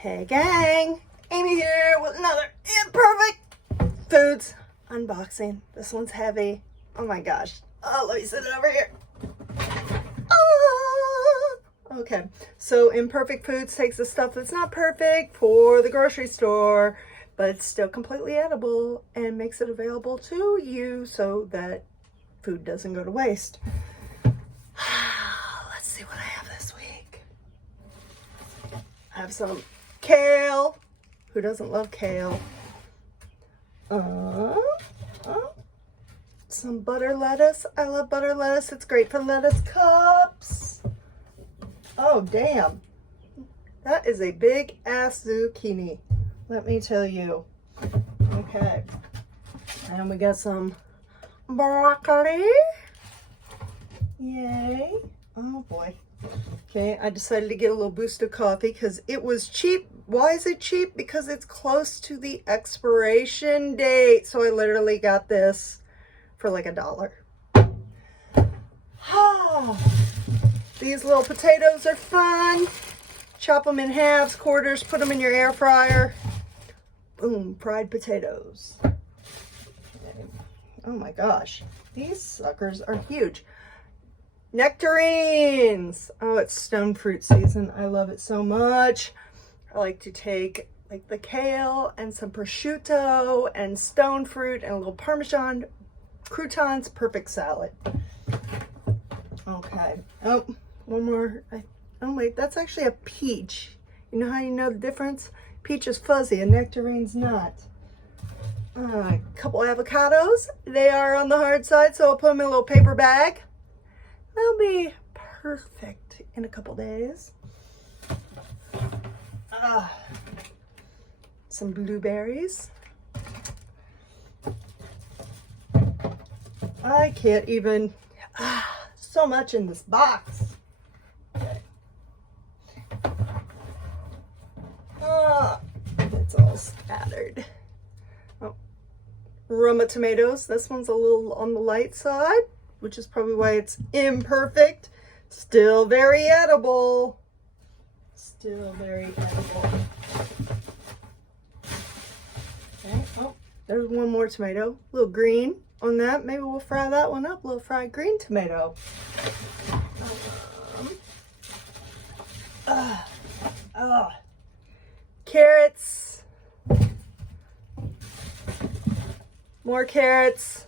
Hey gang, Amy here with another Imperfect Foods unboxing. This one's heavy. Oh my gosh. Oh, let me sit it over here. Okay, so Imperfect Foods takes the stuff that's not perfect for the grocery store, but it's still completely edible and makes it available to you so that food doesn't go to waste. Let's see what I have this week. I have some kale. Who doesn't love kale? Some butter lettuce. I love butter lettuce. It's great for lettuce cups. Oh, damn. That is a big ass zucchini. Let me tell you. Okay. And we got some broccoli. Yay. Oh boy. Okay, I decided to get a little boost of coffee because it was cheap. Why is it cheap? Because it's close to the expiration date. So I literally got this for like $1. These little potatoes are fun. Chop them in halves, quarters, put them in your air fryer. Boom, fried potatoes. Okay. Oh my gosh, these suckers are huge. Nectarines. Oh, it's stone fruit season. I love it so much. I like to take like the kale and some prosciutto and stone fruit and a little Parmesan, croutons, perfect salad. Okay. Oh, one more. Oh wait, that's actually a peach. You know how you know the difference? Peach is fuzzy and nectarine's not. A couple avocados. They are on the hard side, so I'll put them in a little paper bag. They'll be perfect in a couple days. Some blueberries. I can't even, so much in this box. Okay. It's all scattered. Oh, Roma tomatoes. This one's a little on the light side, which is probably why it's imperfect. Still very edible. Still very edible. Okay. Oh, there's one more tomato. A little green on that. Maybe we'll fry that one up. A little fried green tomato. Carrots. More carrots.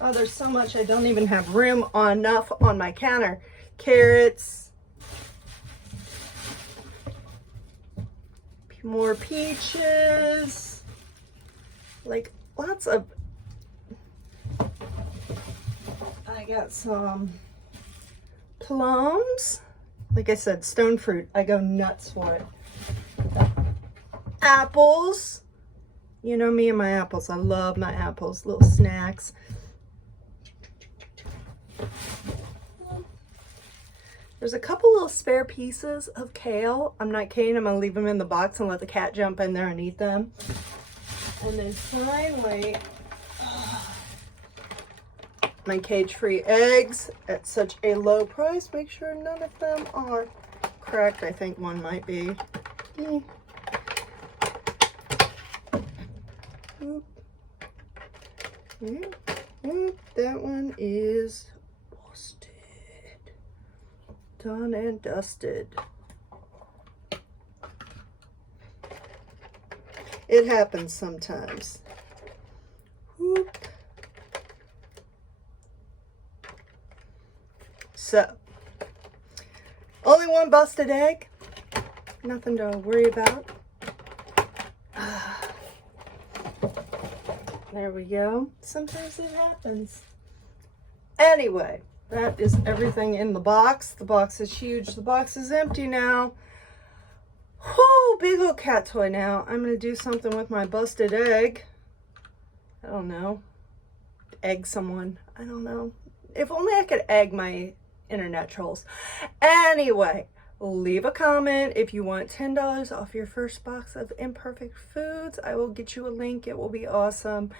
Oh, there's so much I don't even have room enough on my counter. Carrots. More peaches. Like lots of... I got some plums. Like I said, stone fruit. I go nuts for it. Apples. You know me and my apples. I love my apples. Little snacks. There's a couple little spare pieces of kale. I'm not kidding. I'm going to leave them in the box and let the cat jump in there and eat them. And then finally, my cage-free eggs at such a low price. Make sure none of them are cracked. I think one might be. That one is busted. Done and dusted. It happens sometimes. Whoop. So, only one busted egg. Nothing to worry about. There we go. Sometimes it happens. Anyway, that is everything in the box. The box is huge. The box is empty now. Whoo, big old cat toy now. I'm going to do something with my busted egg. I don't know. Egg someone. I don't know. If only I could egg my internet trolls. Anyway, leave a comment if you want $10 off your first box of Imperfect Foods. I will get you a link. It will be awesome.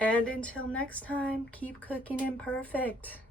And until next time, keep cooking imperfect.